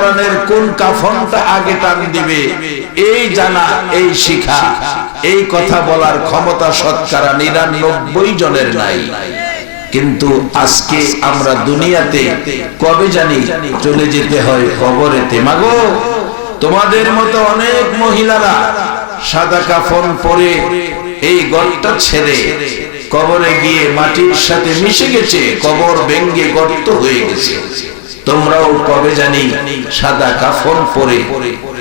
পরানের কোন কাফনটা আগে টান দিবে এই জানা, এই শিখা, এই কথা বলার ক্ষমতা শতকরা 99 জনের নাই। কিন্তু আজকে আমরা দুনিয়াতে কবে জানি চলে যেতে হয় কবরেতে। মাগো, তোমাদের মতো অনেক মহিলারা সাদা কাফন পরে এই গর্তটা ছেড়ে কবরে গিয়ে মাটির সাথে মিশে গেছে, কবর ভেঙে গর্ত হয়ে গেছে। তোমরাও কবে জানি সাদা কাফন পরে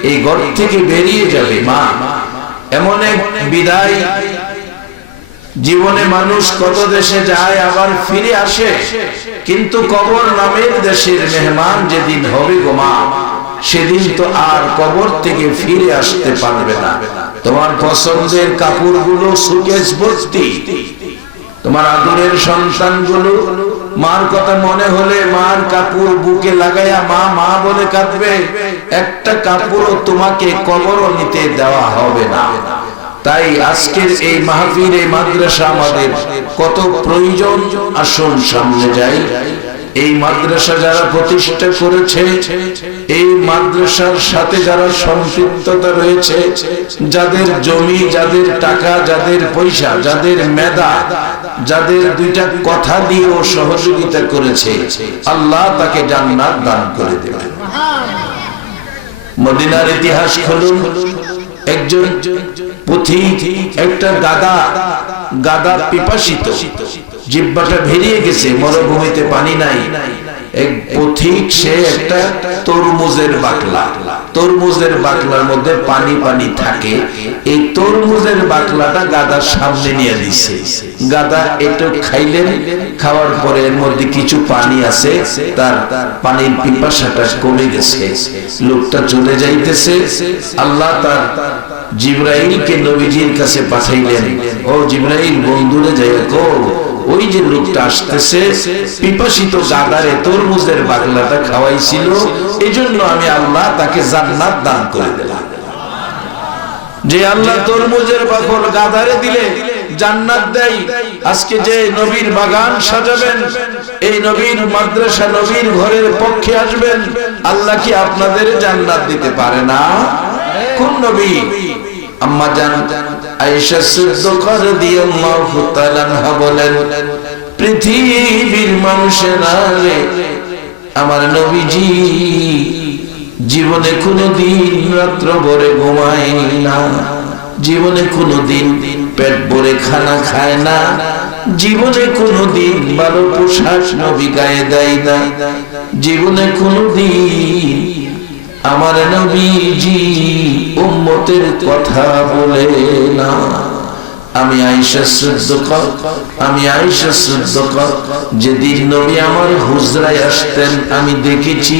এই গর্ত থেকে বেরিয়ে যাবে। মা, এমন এক বিদায় জীবনে মানুষ কত দেশে যায় আবার ফিরে আসে, কিন্তু কবর নামের দেশের মেহমান যেদিন হবে গো মা, সেদিন তো আর কবর থেকে ফিরে আসতে পারবে না। তোমার পছন্দের কাপড়গুলো সুকেস ভর্তি, তোমার আদরের সন্তানগুলো মার কথা মনে হলে মার কাপড় বুকে লাগাইয়া মা মা বলে কাঁদবে, একটা কাপড়ও তোমাকে কবরও নিতে দেওয়া হবে না। তাই আজকের এই মাহফিল, এই মাদ্রাসা আমাদের কত প্রয়োজন। আসুন সামনে যাই। এই মাদ্রাসা যারা প্রতিষ্ঠা করেছে, এই মাদ্রাসার সাথে যারা সম্পৃক্ততা রয়েছে, যাদের জমি, যাদের টাকা, যাদের পয়সা, যাদের মেধা, যাদের দুইটা কথা দিয়েও সহযোগিতা করেছে, আল্লাহ তাকে জান্নাত দান করে দেবেন। মদিনার ইতিহাস খুলুন। একজন পথিক, একটা গাদা পিপাসিত, জিহ্বাটা ভেরিয়ে গেছে, মরুভূমিতে পানি নাই। এক পথিক, সে একটা তরমুজের বাকলার মধ্যে পানি পানি থাকে। এই তরমুজের বাকলাটা গাদার সামনে নিয়ে দিছে। গাদা একটু খাইলেন, খাওয়ার পরে এর মধ্যে কিছু পানি আছে, তার পানির পিপাসাটা কমে গেছে। লোকটা চলে যাইতেছে। আল্লাহ তার জিবরাইলকে নবীজির কাছে পাঠাইলেন। ও জিবরাইল, বন্ধুরে যাই গো, ওই যে লোকটা আসতেছে, পিপাসিত গাদারে তরমুজের বাকলাটা খাওয়াইছিল, এজন্য আমি আল্লাহ তাকে জান্নাত দান করে দিলাম। যে আল্লাহ তরমুজের বাকল গাদারে দিলে জান্নাত দেয়, আজকে যে নবীর বাগান সাজাবেন, এই নবীর মাদ্রাসা, নবীর ঘরের পক্ষে আসবেন, আল্লাহ কি আপনাদের জান্নাত দিতে পারে না? কোন নবী? আম্মা জান আয়েশা সিদ্দিকা রাদিয়াল্লাহু তাআলা আনহা বলেন, পৃথিবীর মানুষেরা রে, আমার নবীজি জীবনে কোনোদিন রাত্র ভরে ঘুমায় না, জীবনে কোনোদিন পেট ভরে খানা খায় না, জীবনে কোনোদিন ভালো পোশাক নবী গায়ে দেয় না, জীবনে কোনোদিন আমার নবীজি উম্মতের কথা বলে না। আমি আয়েশা সিদ্দিকা যেদিন নবী আমার হুজরায় আসতেন, আমি দেখেছি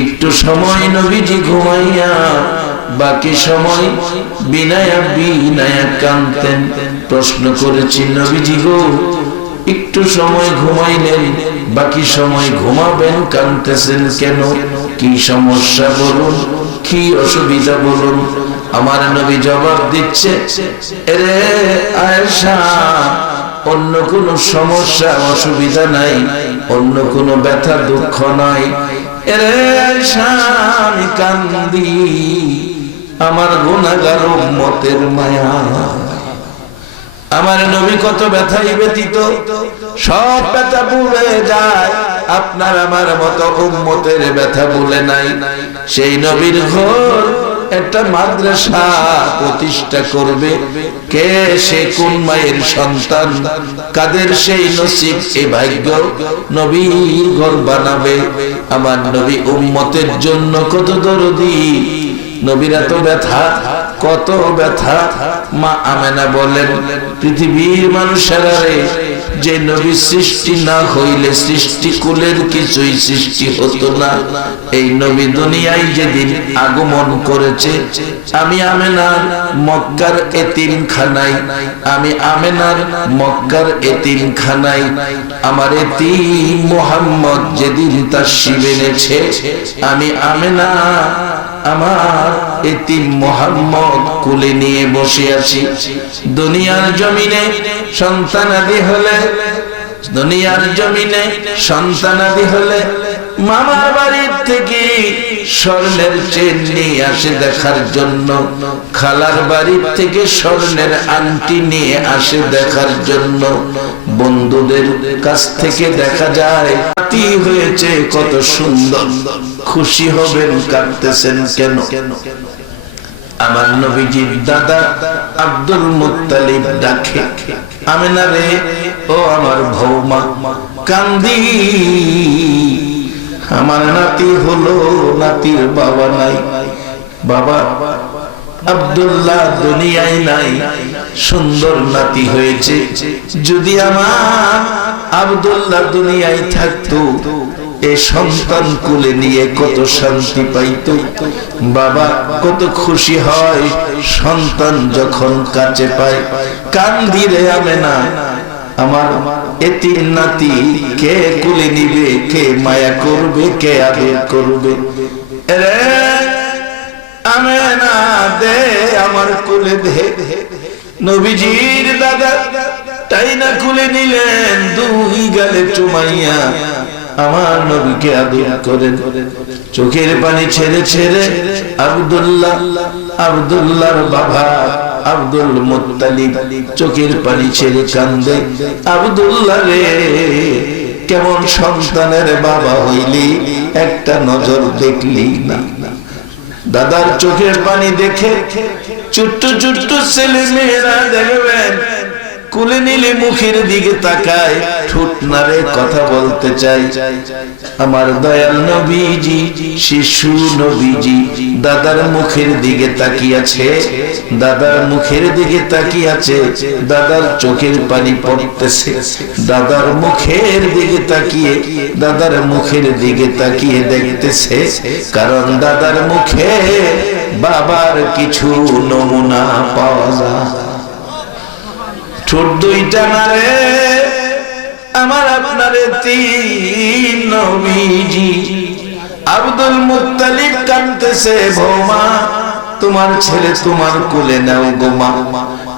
একটু সময় নবীজি ঘুমাইয়া বাকি সময় বিনায়া কাঁদতেন। প্রশ্ন করেছি, নবীজি গো, একটু সময় ঘুমাইলেন, বাকি সময় ঘুমাবেন, কাঁদতেছেন কেন? কি সমস্যা বলুন, কি অসুবিধা বলুন? আমার নবী জবাব দিচ্ছে, এরে আয়েশা, অন্য কোন সমস্যা অসুবিধা নাই, অন্য কোন ব্যথা দুঃখ নাই। এরে আয়েশা, আমি কান্দি আমার গুনাহগার উম্মতের মায়া। আমার নবী কত ব্যথাই ব্যতীত, সব ব্যথা ভুলে যায়, আপনার আমার মতো উম্মতের ব্যথা ভুলে নাই। সেই নবীর ঘর একটা মাদ্রাসা প্রতিষ্ঠা করবে কে? সে কোন মায়ের সন্তান? কাদের সেই নসিব, এই ভাগ্য? নবীর ঘর বানাবে। আমার নবী উম্মতের জন্য কত দরদি, নবীর এত ব্যথা, কত ব্যথা। মা আমেনা বলেন, পৃথিবীর মানুষেরা রে, যে নবী সৃষ্টি না হইলে সৃষ্টি কুলের কিছুই সৃষ্টি হতো না। এই নবী দুনিয়ায় যেদিন আগমন করেছে, আমি আমেনার মক্কার এতিমখানায়, আমি আমেনার মক্কার এতিমখানায় আমার এতিম মুহাম্মদ যেদিন তাশরীফ এনেছে, আমি আমেনা আমার এতিম মুহাম্মদ কোলে নিয়ে বসে আছি। দুনিয়ার জমিনে সন্তানাদি হলে, দুনিয়ার জমিনে সন্তানাদি হলে মামার বাড়ির থেকে স্বর্ণের চেন নিয়ে আসে দেখার জন্য, খালার বাড়ির থেকে স্বর্ণের আংটি নিয়ে আসে দেখার জন্য, বন্ধুদের কাছ থেকে দেখা যায় নাতি হয়েছে কত সুন্দর, খুশি হবেন কাঁদতেছেন কেন? আমার নবীজির দাদা আব্দুল মুত্তালিব ডাকে, আমিনা রে ও আমার বৌমা, কান্দি, আমার নাতি হলো, নাতির বাবা নাই, বাবা আব্দুল্লাহ দুনিয়ায় নাই, সুন্দর নাতি হয়েছে, যদি আমার আব্দুল্লাহ দুনিয়ায় থাকতো এই সন্তান কোলে নিয়ে কত শান্তি পাইতো, বাবা কত খুশি হয় সন্তান যখন কাছে পায়। কান্দি রে আমেনা, আমার এতিম নাতি কে কোলে নিবে, কে মায়া করবে, কে আদর করবে? রে আমেনা দে আমার কোলে দে। নবীজির দাদা তাই না কোলে নিলেন, দুই গালে চুমাইয়া আমার নবীকে আদর করেন, চোখের পানি ছেড়ে ছেড়ে আব্দুল্লাহ, আব্দুল্লাহর বাবা আব্দুল মুত্তালিব চোখের পানি ছেড়ে কান্দে, আব্দুল্লাহ রে কেমন সন্তানের বাবা হইলি, একটা নজর দেখলি না? দাদার চোখের পানি দেখে ছোট্ট ছোট্ট ছেলে মেয়েরা দেখবেন কুলে নিলে মুখের দিকে তাকায়, ঠোঁট নাড়ে কথা বলতে চাই। আমার দয়াল নবীজি, শিশু নবীজি দাদার মুখের দিকে তাকিয়েছে, দাদার মুখের দিকে তাকিয়েছে, দাদার চোখের পানি পড়তেছে, দাদার মুখের দিকে তাকিয়ে, দাদার মুখের দিকে তাকিয়ে দেখতেছে, কারণ দাদার মুখে বাবার কিছু নমুনা পাওয়া যায়। ঠোঁট দুইটা নারে আমার আপনারে তিন নবীজি। আব্দুল মুত্তালিব কাঁদতেছে, বৌমা তোমার ছেলে তোমার কোলে নাও গো মা,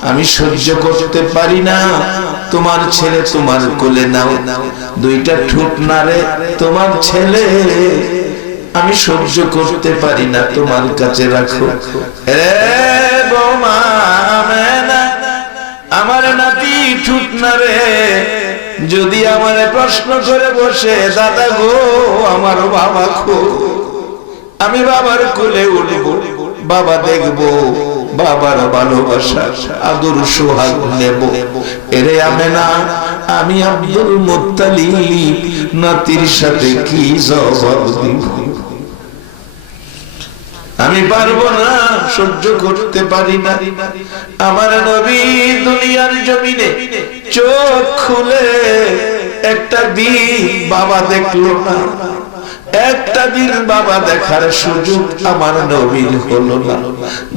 আমি সহ্য করতে পারি না, তোমার ছেলে তোমার কোলে নাও, দুইটা ঠোঁট নারে তোমার ছেলে, আমি সহ্য করতে পারি না, তোমার কাছে রাখো। রে বৌমা আমেনা, আমার নাতি ঠুট না রে, যদি আমার প্রশ্ন করে বসে, দাদা গো আমার বাবা খো, আমি বাবার কোলে উঠবো, বাবা দেখবো, বাবার ভালোবাসা আদর সোহাগ নেব। এরে আমেনা, আমি আব্দুল মুত্তালিব নাতির সাথে কি জবাব দিব? আমি পারবো না, সহ্য করতে পারি না। আমার নবী দুনিয়ার জমিনে চোখ খুলে একটা দিন বাবা দেখলো না, একটা দিন বাবা দেখার সুযোগ আমার নবীর হলো না।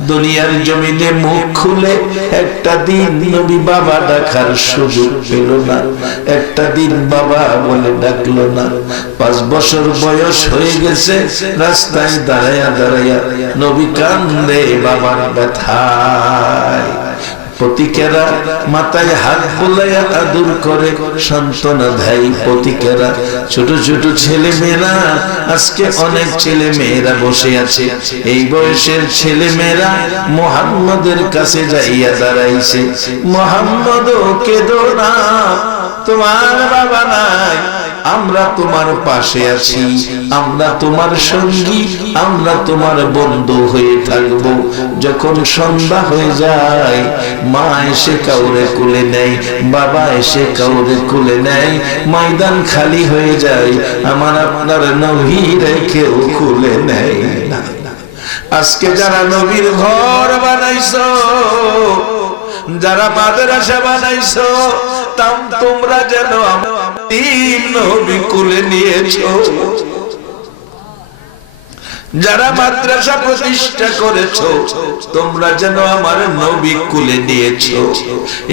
দুনিয়ার জমিনে মুখ খুলে একটা দিন নবী বাবা দেখার সুযোগ পেল না, একটা দিন বাবা বলে ডাকলো না। 5 বছর বয়স হয়ে গেছে, রাস্তায় দাঁড়াইয়া দাঁড়াইয়া নবী কান্দে বাবার ব্যথায়। পতিকেরা মাথায় হাত বুলাইয়া আদর করে, সান্ত্বনা দেয় পতিকেরা। ছোট ছোট ছেলে মেয়েরা, আজকে অনেক ছেলে মেয়েরা বসে আছে, এই বয়সের ছেলে মেয়েরা মুহাম্মদের কাছে যাইয়া দাঁড়াইছে, মুহাম্মদ কেঁদো না, তোমার বাবা নাই, আমরা তোমার পাশে আছি, আমরা তোমার সঙ্গী, আমরা তোমার বন্ধু হয়ে থাকব। যখন সন্ধ্যা হয়ে যায়, মা এসে কাউরে কোলে নেয়, বাবা এসে কাউরে কোলে নেয়, ময়দান খালি হয়ে যায়, আমার আপনার নবী কেউ কোলে নেয় না। আজকে যারা নবীর ঘর বানাইছো, যারা মাদ্রাসা বানাইছো, তোমরা যেন তিন নবী কোলে নিয়েছো। যারা মাদ্রাসা প্রতিষ্ঠা করেছো, তোমরা যেন আমার নবী কোলে নিয়েছো।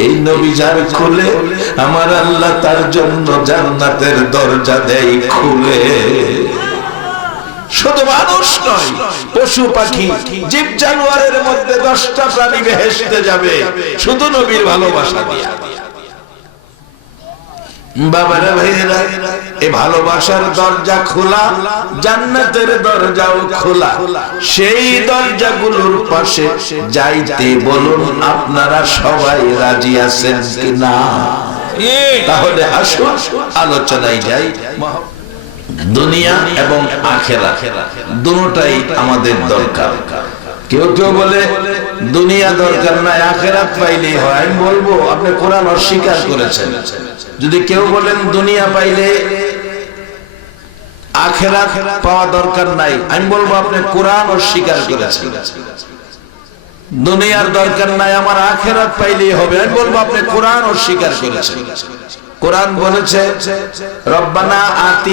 এই নবী যার কোলে, আমার আল্লাহ তার জন্য জান্নাতের দরজা দেয় খুলে। শুধু মানুষ নয়, পশু পাখি জীব জানোয়ারের মধ্যে 10টা প্রাণী বেহেশতে যাবে শুধু নবীর ভালোবাসা দিয়া। বাবারা ভাইরা, এই ভালোবাসার দরজা খোলা, জান্নাতের দরজাও খোলা। সেই দরজাগুলোর পাশে যাইতে বলুন আপনারা সবাই রাজি আছেন কিনা? তাহলে আসুন আলোচনায় যাই। দুনিয়া এবং আখিরাত দুটোটাই আমাদের দরকার। কেউ কেউ বলে দুনিয়া দরকার নাই, আখিরাত পাইলেই হয়। আমি বলবো আপনি কোরআন অস্বীকার করেছেন। যদি কেউ বলেন দুনিয়া পাইলে আখিরাত পাওয়া দরকার নাই, আমি বলবো আপনি কোরআন অস্বীকার করেছেন। দুনিয়ার দরকার নাই, আমার আখিরাত পাইলেই হবে, আমি বলবো আপনি কোরআন অস্বীকার করেছেন। কোরআন বলেছে রব্বানা আতি